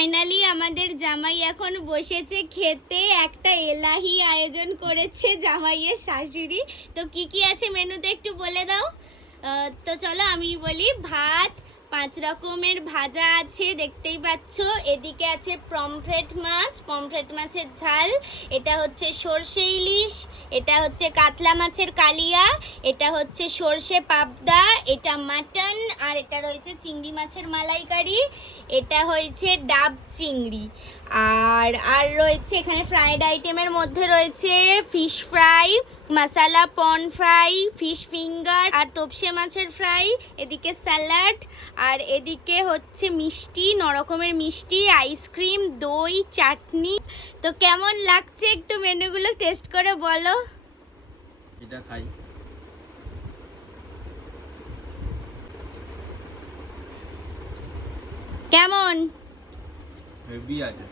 Finally আমাদের জামাই এখন বসেছে খেতে। একটা এলাহি আয়োজন করেছে জামাইয়ের শাশুড়ি। তো কি কি আছে মেনুতে একটু বলে দাও। তো চলো আমি বলি। ভাত, 5 রকমের ভাজা আছে দেখতেই পাচ্ছ। এদিকে আছে পমফ্রেট মাছ, পমফ্রেট মাছের ঝাল। এটা হচ্ছে সর্ষে ইলিশ, এটা হচ্ছে কাতলা মাছের কালিয়া, এটা হচ্ছে সর্ষে পাবদা, এটা মাটন, আর এটা রয়েছে চিংড়ি মাছের মালাইকারি, এটা হয়েছে ডাব চিংড়ি। আর রয়েছে এখানে ফ্রাইড আইটেমের মধ্যে রয়েছে ফিশ ফ্রাই, মশালা পন ফ্রাই, ফিশ ফিঙ্গার আর তোপসে মাছের ফ্রাই। এদিকে স্যালাড, আর এদিকে হচ্ছে মিষ্টি, 9 রকমের মিষ্টি, আইসক্রিম, দই, চাটনি। তো কেমন লাগছে একটু মেনুগুলো টেস্ট করে বলো। এটা খাই। কেমন? হেভি আছে।